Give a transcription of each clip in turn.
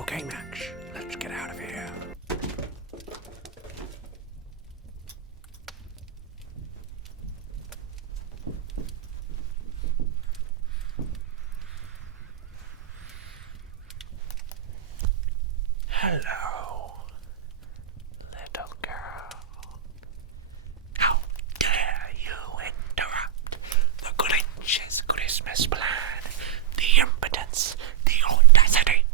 Okay, Max, let's get out of here. Hello, little girl. How dare you interrupt the Grinch's Christmas plan? The impotence, the audacity,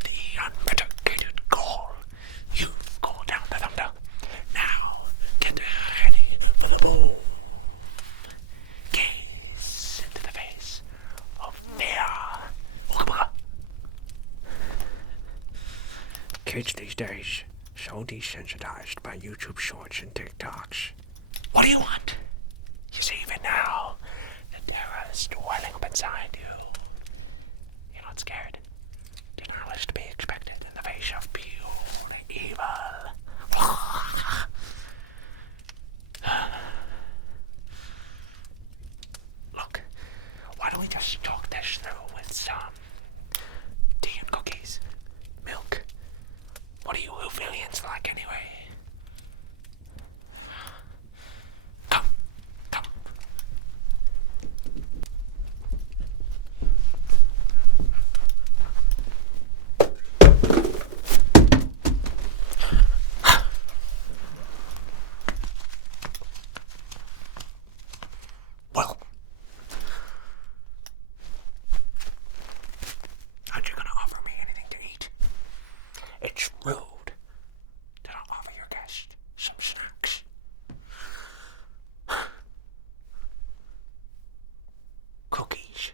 the unmitigated gall. You go down the thunder. Now get ready for the moon. Gaze into the face of fear. Kids these days so desensitized by YouTube shorts and TikToks. What do you want? You see, even now, the terror is welling up inside you. You're not scared. Denial is to be expected in the face of pure evil. Look, why don't we just talk this through with some tea and cookies, milk? What do you Hoovilians like anyway? Come. Well, aren't you gonna offer me anything to eat? It's rude to not offer your guest some snacks. Cookies.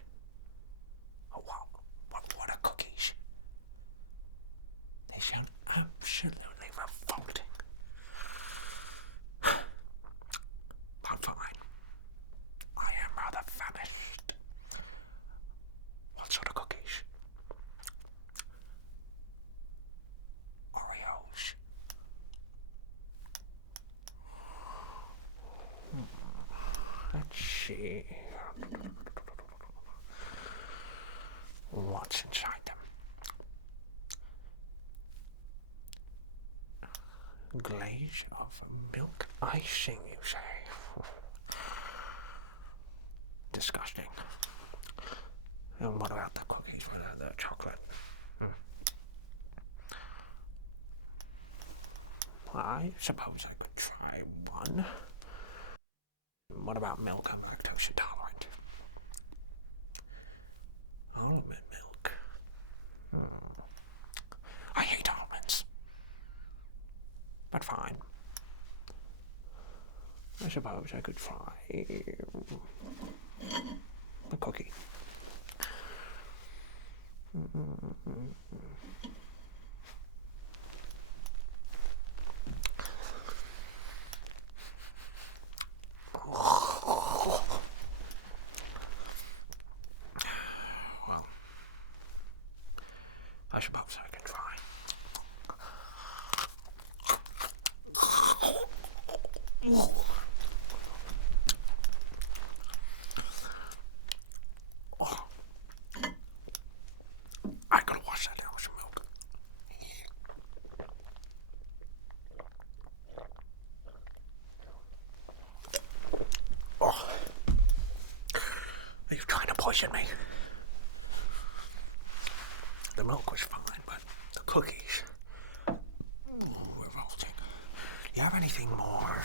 Oh, wow. What are cookies? They sound absolutely revolting. I'm fine. I am rather famished. What sort of cookies? Oreos. Let's see. What's inside them? Glaze of milk icing, you say? Disgusting. And what about the cookies with the chocolate? I suppose I could try one. What about milk? I'm lactose intolerant. Almond milk. I hate almonds. But fine. I suppose I could try a cookie. Well, I suppose I can try. I gotta wash that down with some milk. Oh. Are you trying to poison me? The milk was fine, but the cookies. Revolting. Do you have anything more?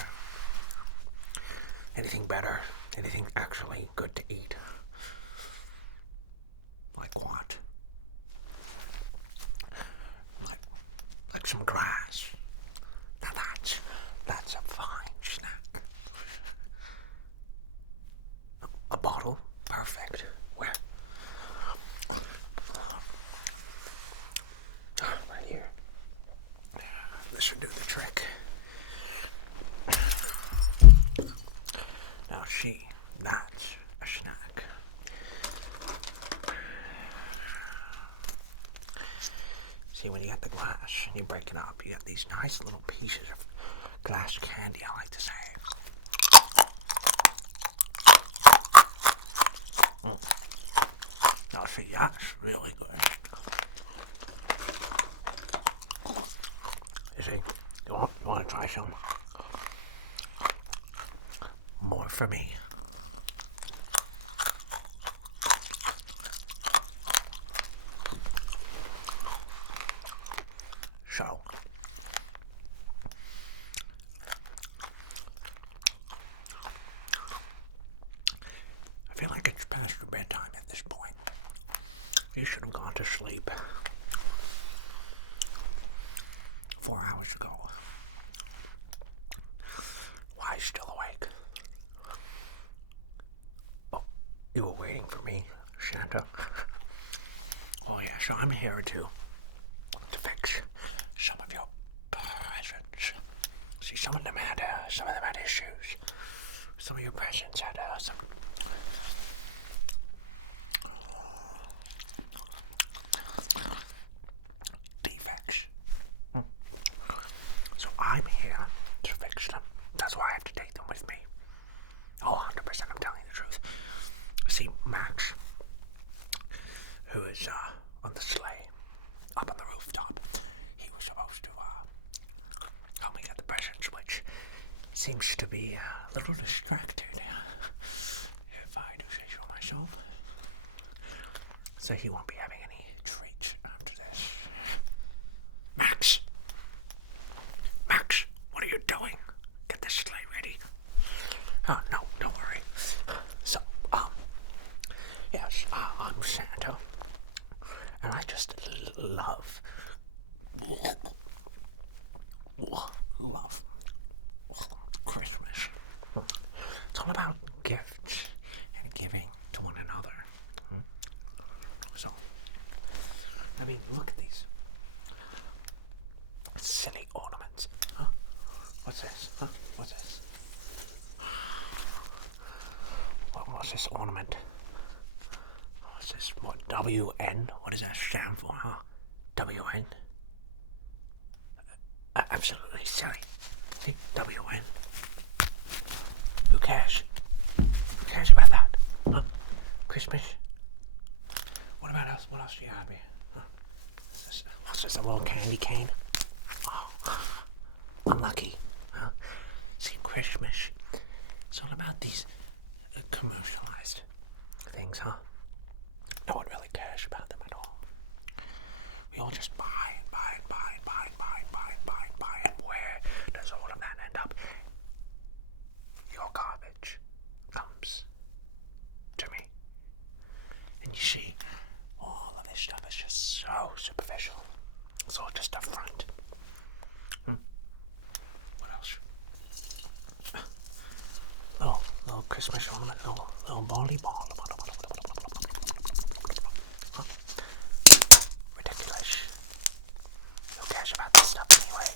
Anything better? Anything actually good to eat? Like what? Like some grass. Now that's a fine snack. A bottle? Perfect. Where? Right here. This should do the trick. Now see, that's a snack. See, when you get the glass and you break it up, you get these nice little pieces of glass candy, I like to say. Now, see, that's really good. You see, you want to try some? More for me. So, I feel like it's past your bedtime at this point. You should have gone to sleep 4 hours ago. Why are you still awake? Oh, you were waiting for me, Santa. Oh yeah, so I'm here to fix some of your presents. See, some of them had issues. Some of your presents had some defects. So I'm here to fix them. That's why I have to take them with me. Oh, 100%, I'm telling you the truth. See, Max, who is on the sleigh, up on the rooftop, he was supposed to help me get the presents, which seems to be a little distracted, if I do say so myself. So he won't be having any treats after this. Max! Max, what are you doing? Get this sleigh ready. Oh, no, don't worry. So, yes, I'm Santa. And I just love Christmas. It's all about gifts and giving to one another. So, I mean, look at these silly ornaments. Huh? What's this? Huh? What's this? What's this ornament? What's this? What? WN? What does that stand for, huh? WN? Absolutely silly. See? WN. Who cares? Who cares about that? Huh? Christmas? What about us? What else do you have here? Huh? What's this? A little candy cane? Oh, unlucky. Huh? See, Christmas. It's all about these commercialized things, huh? No one really cares about them at all. We all just buy. And where does all of that end up? Your garbage comes to me. And you see, all of this stuff is just so superficial. It's all just up front. What else? Little Christmas ornament, little volleyball. Huh? Ridiculous. Who cares about this stuff anyway?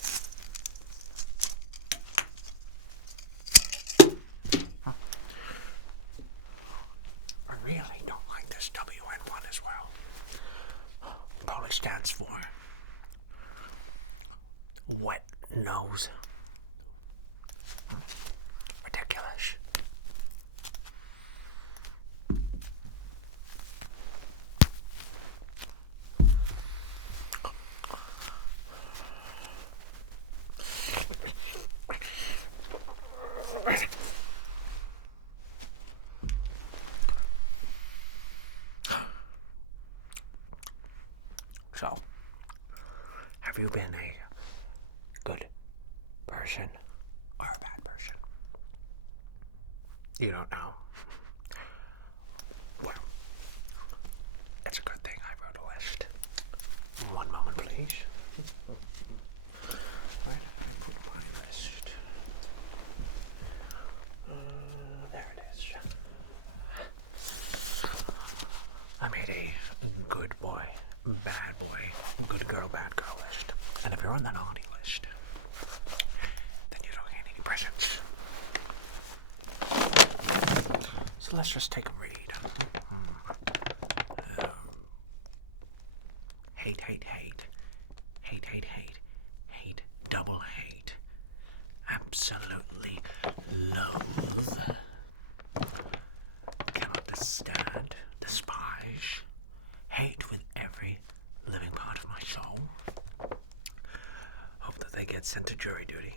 Huh? I really don't like this WN one as well. Probably stands for wet nose. Ridiculous. So, have you been a good person or a bad person? You don't know. Well, it's a good thing I wrote a list. One moment, please. Right, I put my list. There it is. I made a good boy, bad boy, good girl, bad girl list. And if you're on that naughty list, then you don't get any presents. So let's just take a read. Hate. sent to jury duty.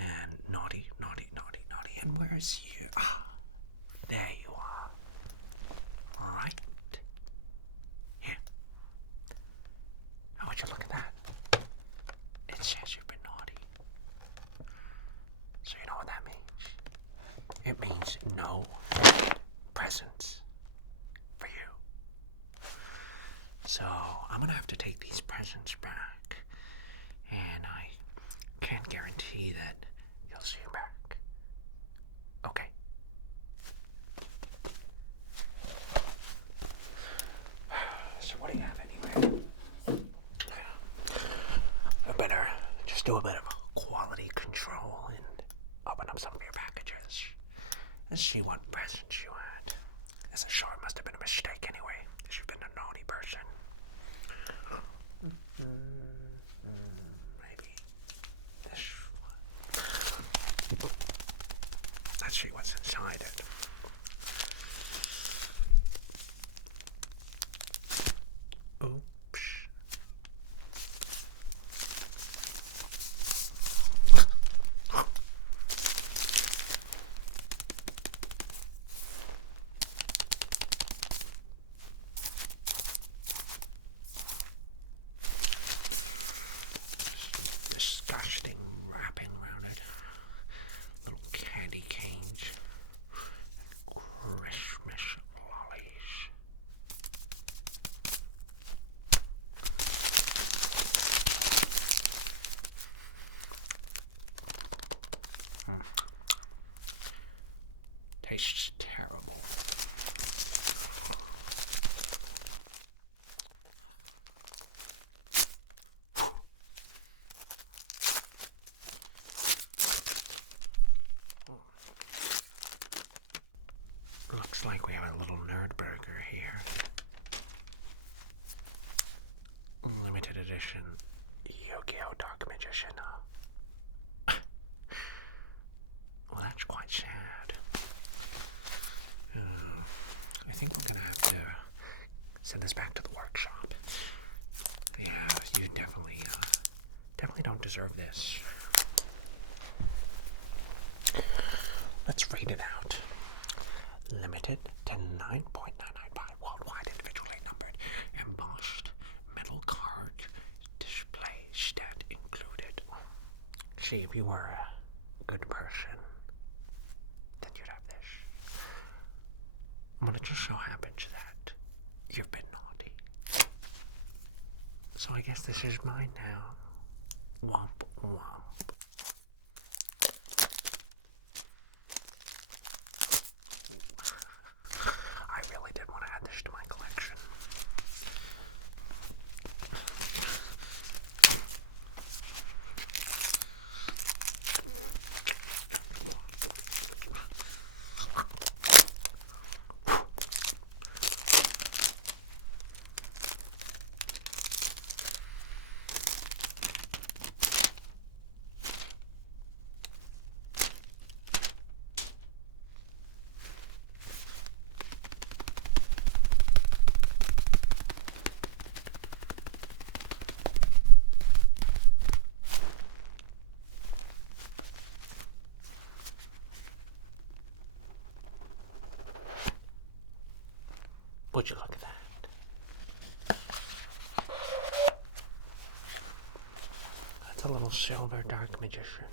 And naughty, naughty, naughty, naughty. And where's you? Ah, there you are. Right here. Now would you look at that? It says you've been naughty. So you know what that means? It means no presents for you. So I'm gonna have to take these presents back, and I can't guarantee that you'll see them back. Okay. So what do you have anyway? I better just do a bit of quality control and open up some of your packages and see what presents you had. This sure must have been a mistake anyway, because you've been a naughty person. Maybe this one. Let's see what's inside it. Oops. Disgusting wrapping around it. Little candy canes. Christmas lollies. Tastes terrible. Looks like we have a little nerd burger here. Limited edition Yu-Gi-Oh! Dark Magician. Well, that's quite sad. I think we're gonna have to send this back to the workshop. Yeah, you definitely don't deserve this. Let's read it out. Limited to 9.995 worldwide, individually numbered, embossed metal card, display stat included. See, if you were a good person, then you'd have this. But it just so happens that you've been naughty. So I guess this is mine now. Womp womp. I really did want to add this to my collection. Would you look at that? That's a little silver dark magician.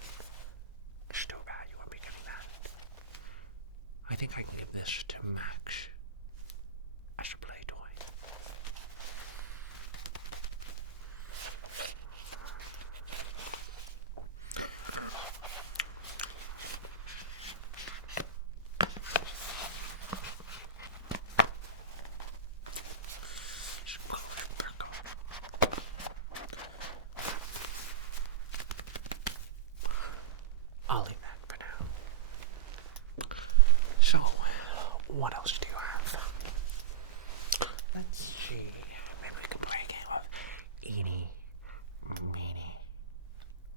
There's no value in me getting that. I think I can give this to Max as a play toy. I'll leave that for now. So, what else do you have? Let's see. Maybe we can play a game of Eeny, Meeny,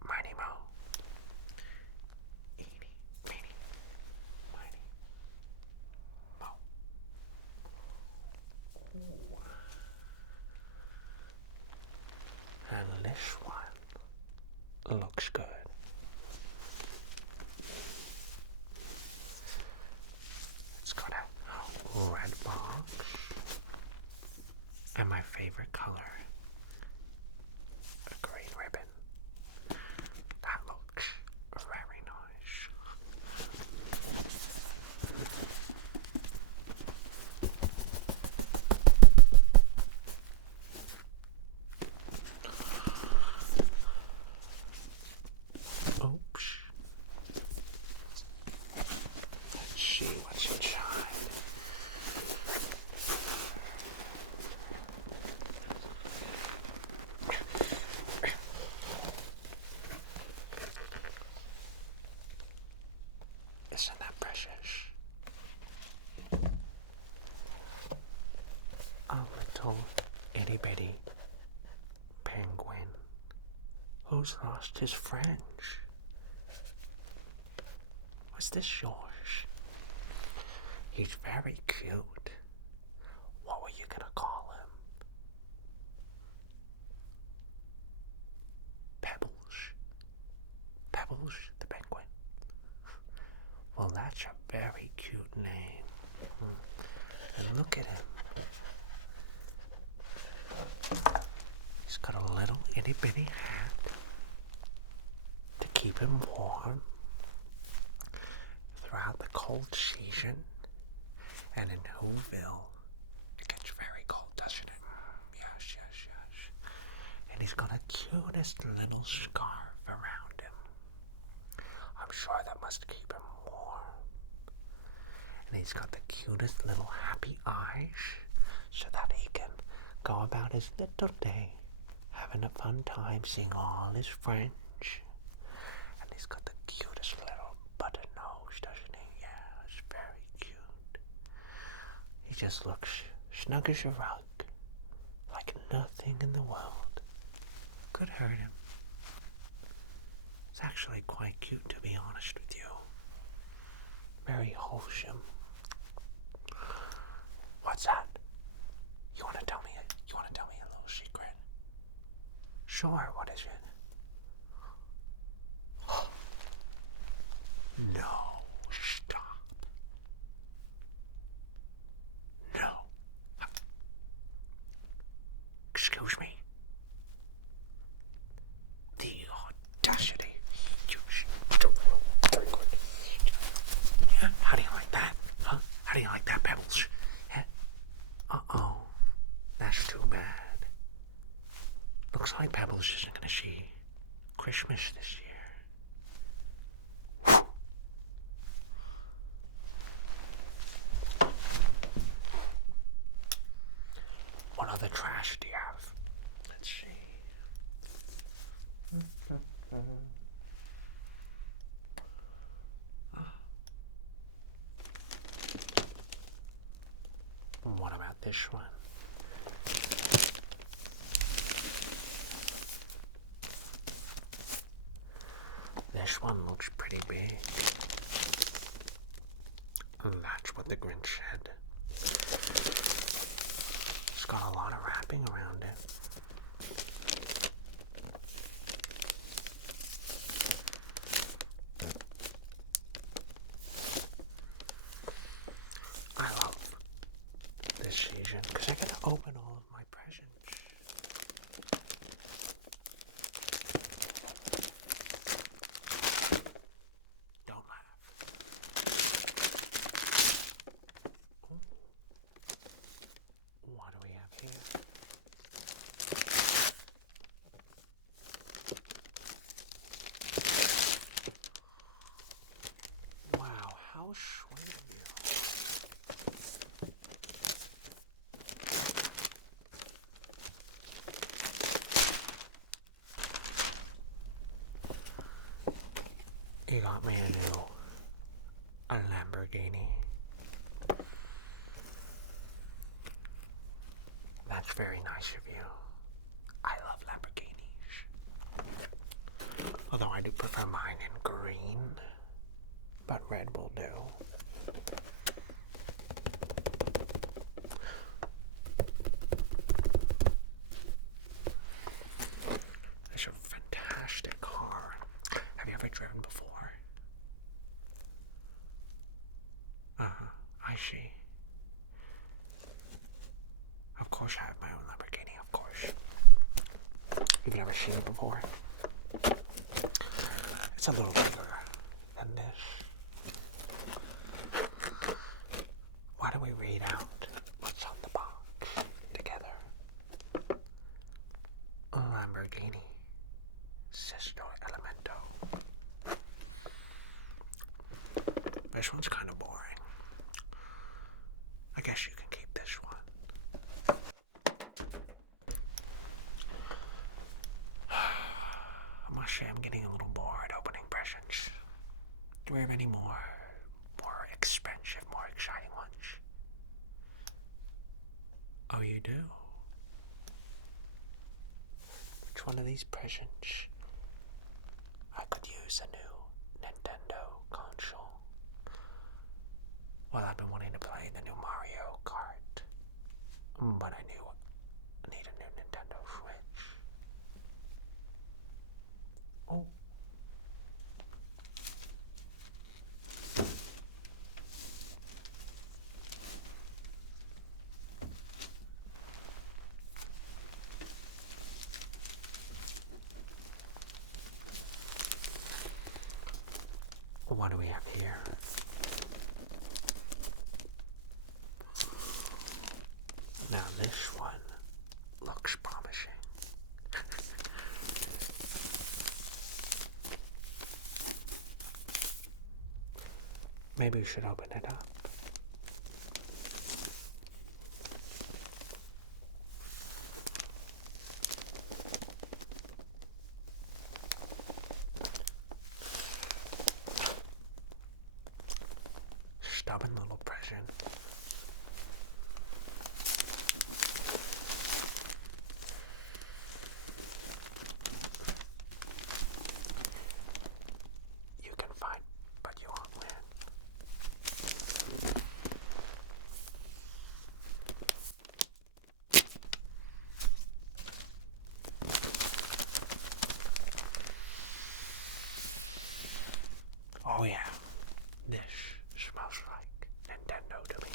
Miny, Mo. Eeny, Meeny, Miny, Mo. Ooh. And this one looks good. It's got a red box. And my favorite color, a green ribbon. That looks very nice. Oops. Let's see what's inside. Isn't that precious? A little itty bitty penguin who's lost his friends. Was this yours? He's very cute. What were you gonna call him? Pebbles. Pebbles the penguin. Well, that's a very cute name. And look at him. He's got a little itty bitty hat to keep him warm throughout the cold season. And in Whoville, it gets very cold, doesn't it? Yes, yes, yes. And he's got a cutest little scarf around him. I'm sure that must keep him warm. And he's got the cutest little happy eyes so that he can go about his little day having a fun time seeing all his friends. And he's got the cutest little button nose, doesn't he? Yeah, it's very cute. He just looks snug as a rug, like nothing in the world could hurt him. It's actually quite cute, to be honest with you. Very wholesome. What's that? You want to tell me a little secret? Sure, what is it? No, stop. No. Excuse me? The audacity. Yeah, how do you like that? Huh? How do you like that, Pebbles? Yeah? Uh-oh. That's too bad. Looks like Pebbles isn't gonna see Christmas this year. What other trash do you have? Let's see. What about this one? This one looks pretty big. That's what the Grinch said. It's got a lot of wrapping around it. I love this season because I get to open all of my presents. Don't laugh. What do we have here? Wow, how sweet of you. You got me a Lamborghini. That's very nice of you. I love Lamborghinis. Although I do prefer mine in green, but red will do. There's a fantastic car course I have my own Lamborghini, of course. You've never seen it before? It's a little bigger than this. Why don't we read out what's on the box together? Lamborghini Sesto Elemento. This one's kind of boring. I guess you can keep this one. I must say I'm getting a little bored opening presents. Do we have any more expensive, more exciting ones? Oh, you do? Which one of these presents? I could use a new Nintendo console. Well, I've been wanting to play the new Mario Kart, but I knew I need a new Nintendo Switch. Oh. What do we have here? Now this one looks promising. Maybe we should open it up. Stubborn little present. You can fight, but you won't win. Oh yeah, this smells like Nintendo to me.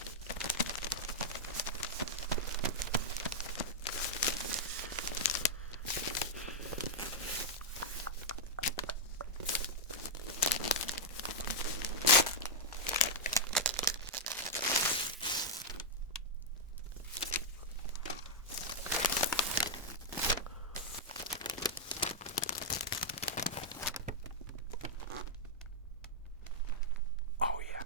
Oh yeah.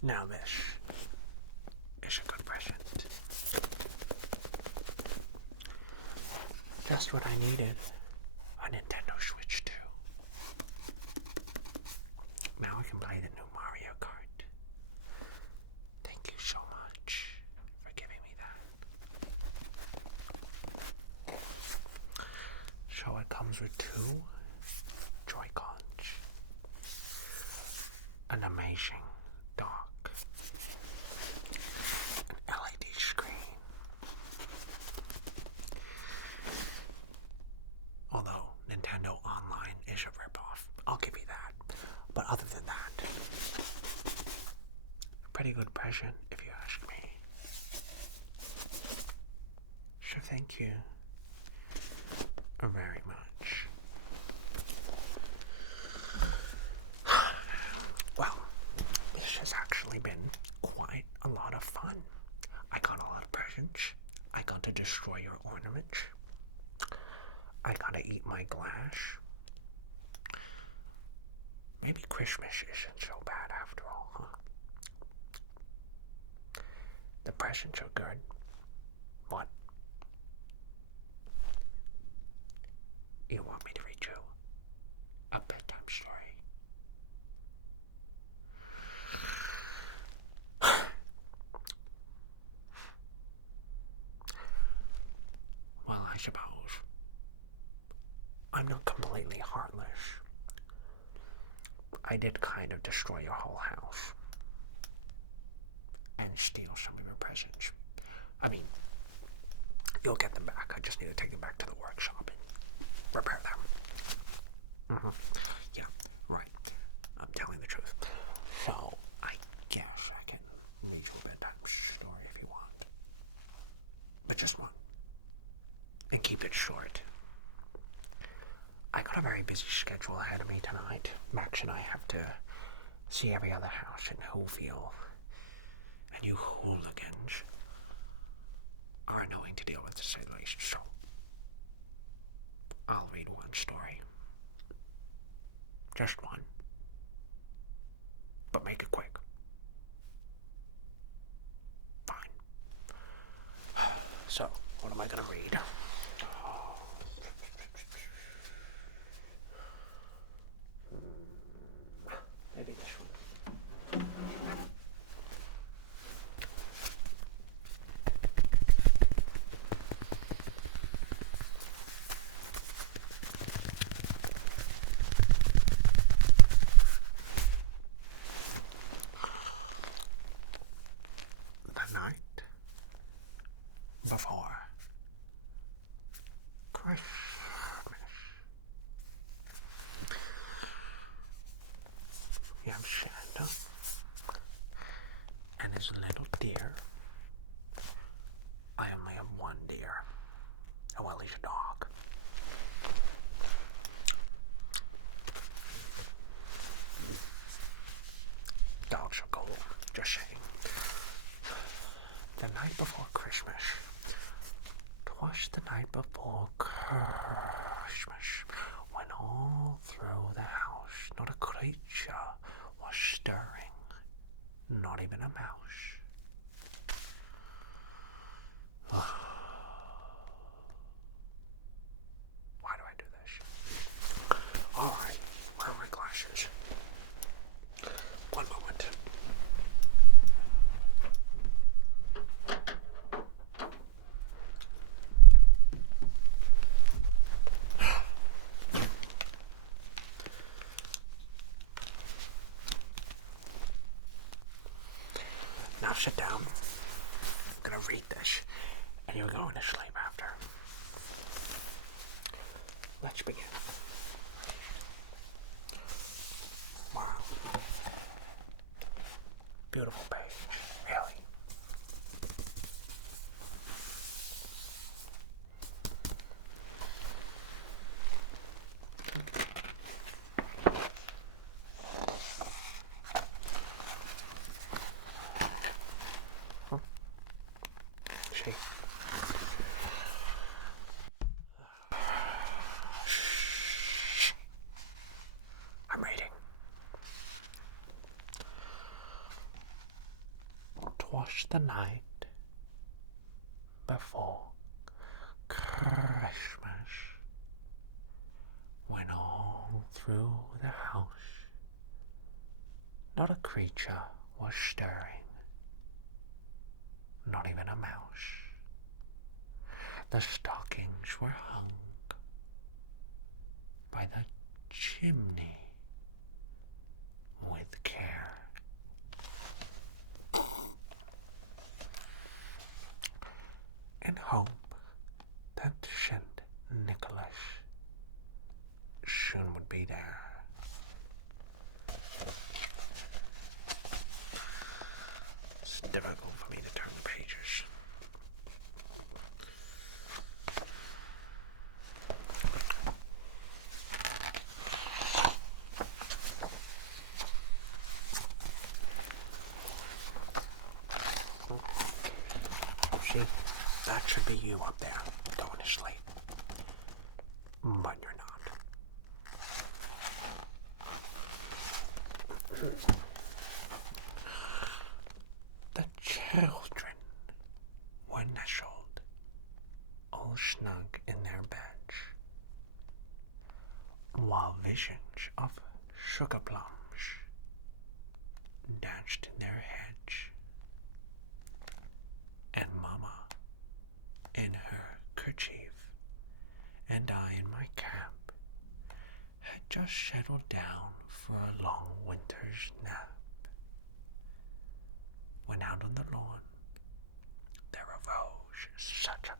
Now this is a good present. Just what I needed. A Nintendo Switch 2. Now I can play the new Mario Kart. Thank you so much for giving me that. So it comes with 2 Joy-Cons. An amazing dock. An LED screen. Although Nintendo Online is a ripoff. I'll give you that. But other than that, a pretty good present if you ask me. So thank you very much. Well, this has actually been quite a lot of fun. I got a lot of presents. I got to destroy your ornaments. I gotta eat my glass. Maybe Christmas isn't so bad after all, huh? The presents are good. What? You want me to read you a bedtime story? Well, I suppose I'm not completely heartless. I did kind of destroy your whole house and steal some of your presents. I mean, You'll get them back. I just need to take them back to the workshop and repair them. Yeah, right. I'm telling the truth. So, I guess I can read you a bedtime story if you want. But just one. And keep it short. I got a very busy schedule ahead of me tonight. Max and I have to see every other house in Whoville. And you hooligans are annoying to deal with, to say the least. So, I'll read one story. Just one. But make it quick. Fine. So, what am I gonna read? Maybe this one. The night before Christmas. You have Santa and his little deer. I only have one deer. Oh, well, he's a dog. Dogs are cool, just saying. The night before Christmas. 'Twas the night before Christmas, when all through the house not a creature was stirring, not even a mouse. Why do I do this? Alright, where are my glasses? One moment. Now sit down. I'm gonna read this, and you're going to sleep after. Let's begin. Wow. Beautiful page, really. See? I'm reading. 'Twas the night before Christmas, when all through the house not a creature was stirring, not even a mouse. The stockings were hung by the chimney with care. In hope that Saint Nicholas soon would be there. It's difficult for me to turn the pages. See, that should be you up there, going to sleep. But you're not. The children were nestled all snug in their beds, while visions of sugar plums danced in their heads, and Mama in her kerchief and I in my cap had just settled down for a long winter's nap, when out on the lawn there arose such a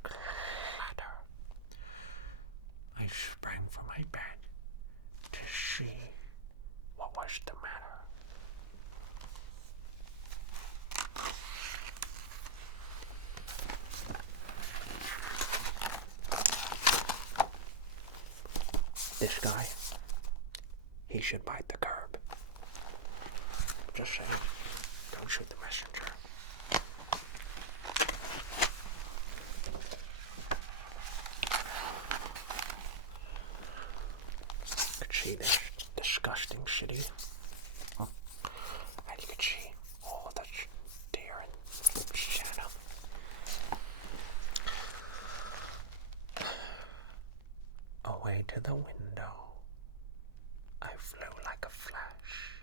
This guy, he should bite the curb. Just saying, don't shoot the messenger. You can see this disgusting city. And you can see all the deer and Santa. Away to the window, I flew like a flash,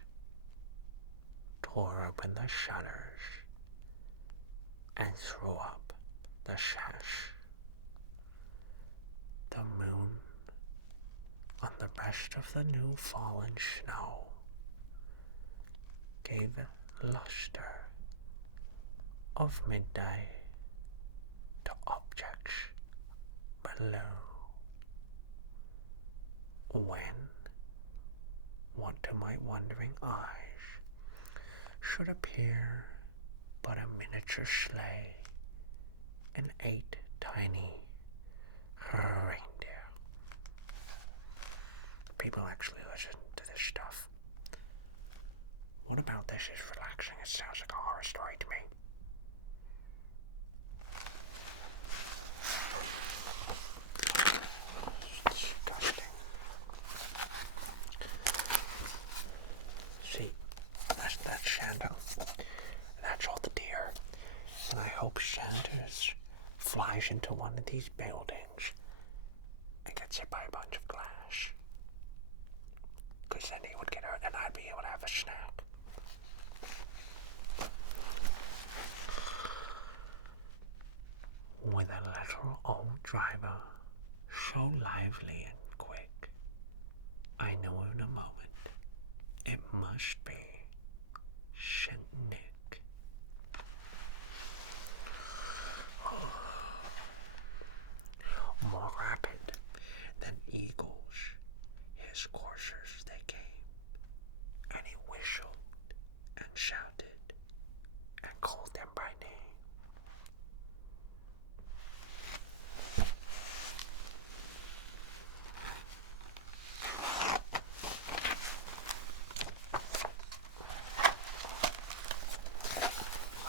tore open the shutters, and threw up the sash. The moon, on the breast of the new fallen snow, gave luster of midday to objects below. When, what to my wondering eyes should appear but a miniature sleigh and 8 tiny reindeer. People actually listen to this stuff. What about this is relaxing? It sounds like a horror story to me. Disgusting. See, that's Santa. That's all the deer. And I hope Santa flies into one of these buildings and gets hit by a bunch of glass. Because then he would get hurt and I'd be able to have a snack. With a little old driver, so lively and quick, I knew in a moment it must be Saint Nick. More rapid than eagles, his coursers they came, and he whistled and shouted and called them by name.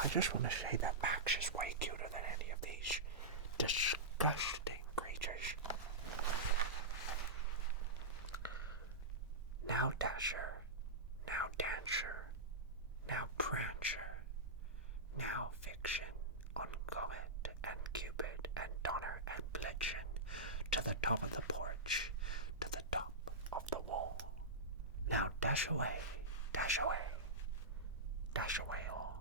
I just want to say that Max is way cuter than any of these disgusting creatures. Now Dasher, now Dancer, now Prancer, now Fiction, on Comet and Cupid and Donner and Blitzen, to the top of the porch, to the top of the wall. Now dash away, dash away, dash away all.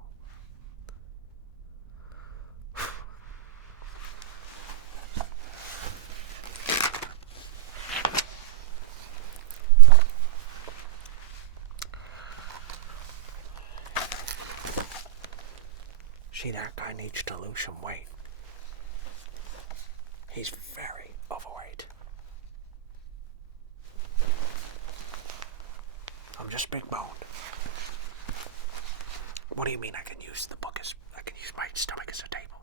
See, that guy needs to lose some weight. He's very overweight. I'm just big boned. What do you mean I can use I can use my stomach as a table?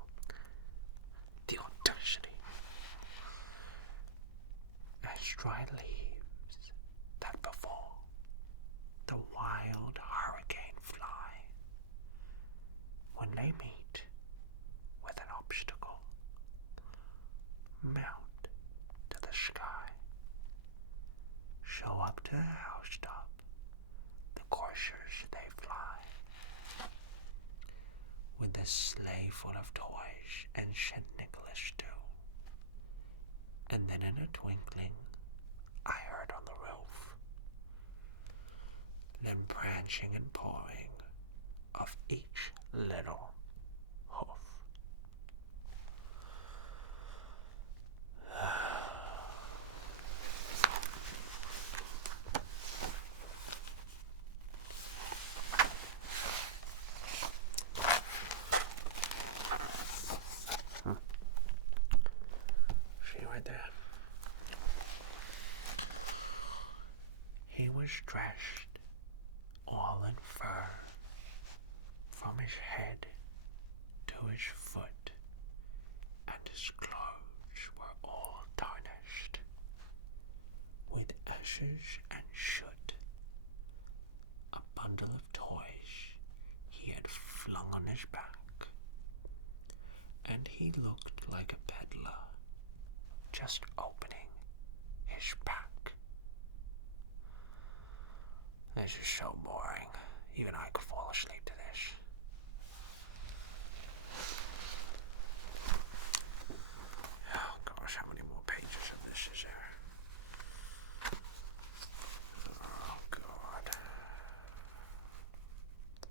The audacity. As dry leaves that before the wild hurricane fly, when they meet with an obstacle, mount to the sky, show up to the housetop, the coursers they fly, with the sleigh full of toys and St. Nicholas too. And then in a twinkling, I heard on the roof them branching and pawing of each little hoof. See right there? He was dressed all in fur, from his head to his foot, and his clothes were all tarnished with scissors and shoot a bundle of toys he had flung on his back, and he looked like a peddler just opening his pack. This is so boring. Even I could fall asleep to this. Oh gosh, how many more pages of this is there? Oh God.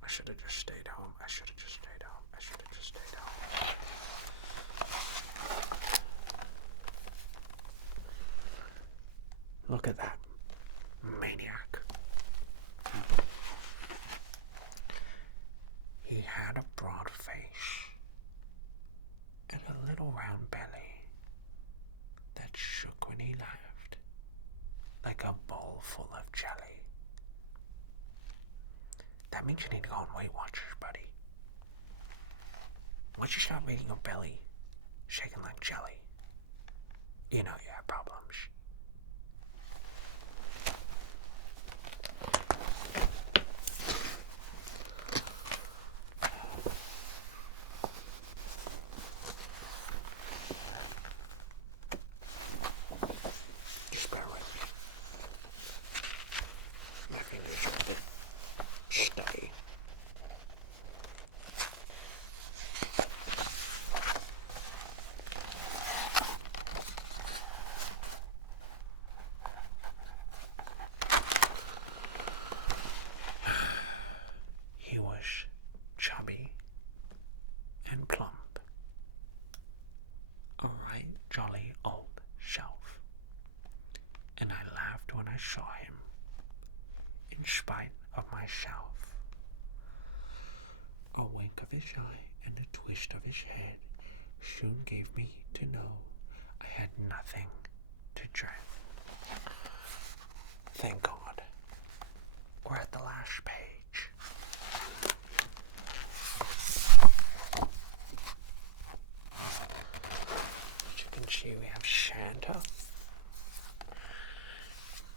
I should have just stayed home. I should have just stayed home. I should have just stayed home. Look at that. Maniac. He had a broad face and a little round belly that shook when he laughed, like a bowl full of jelly. That means you need to go on Weight Watchers, buddy. Once you start reading your belly shaking like jelly, you know you have problems. Chubby and plump, a right jolly old shelf, and I laughed when I saw him, in spite of myself. A wink of his eye and a twist of his head soon gave me to know I had nothing to dread. Thank God, we're at the last page. We have Santa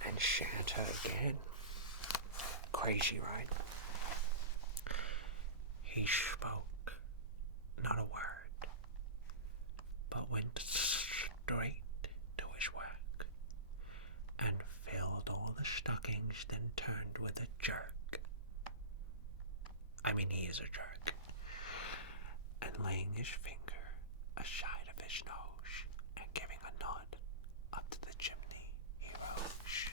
and Santa again. Crazy, right? He spoke not a word, but went straight to his work and filled all the stockings, then turned with a jerk. I mean, he is a jerk. And laying his finger aside of his nose, giving a nod up to the chimney, he rose.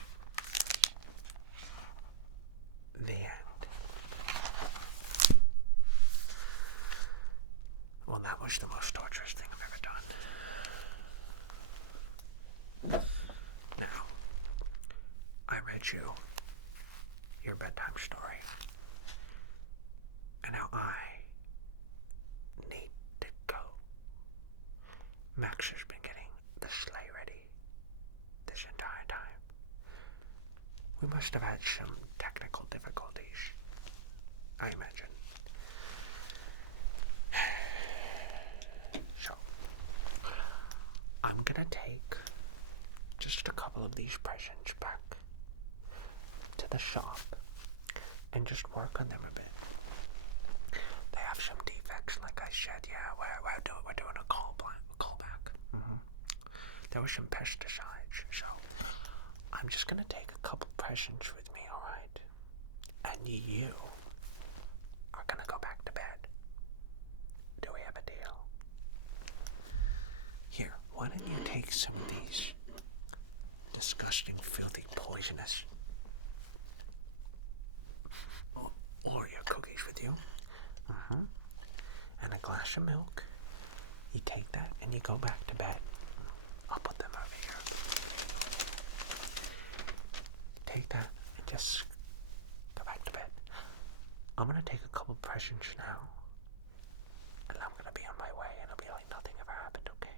The end. Well, that was the most torturous thing I've ever done. Now, I read you your bedtime story, and now I need to go. Max has been getting the sleigh ready this entire time. We must have had some technical difficulties, I imagine. So, I'm gonna take just a couple of these presents back to the shop and just work on them a bit. They have some defects, like I said. Yeah, we're doing a callback. There were some pesticides, so I'm just gonna take a couple presents with me, alright? And you are gonna go back to bed. Do we have a deal? Here, why don't you take some of these disgusting, filthy, poisonous Oreo cookies with you? And a glass of milk. You take that and you go back to bed. I'll put them over here. Take that and just go back to bed. I'm gonna take a couple presents now, and I'm gonna be on my way, and it'll be like nothing ever happened, okay?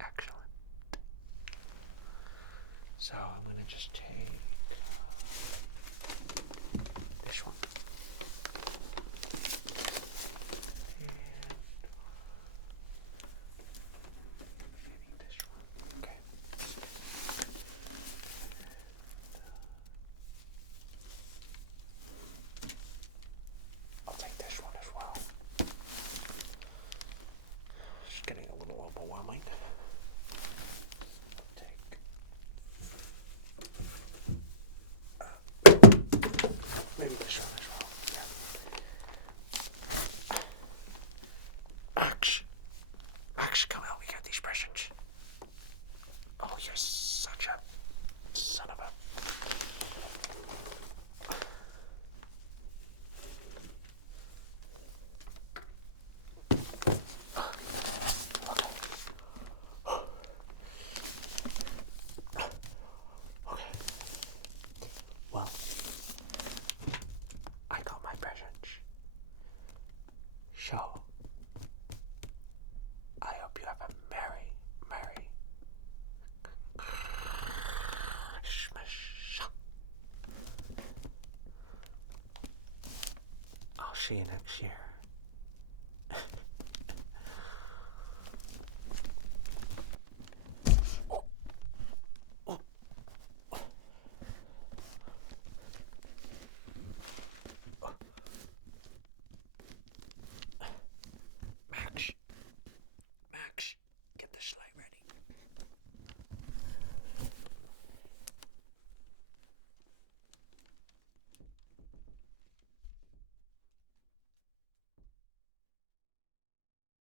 Excellent. So I'm gonna just take this one. show. I hope you have a merry Christmas. I'll see you next year.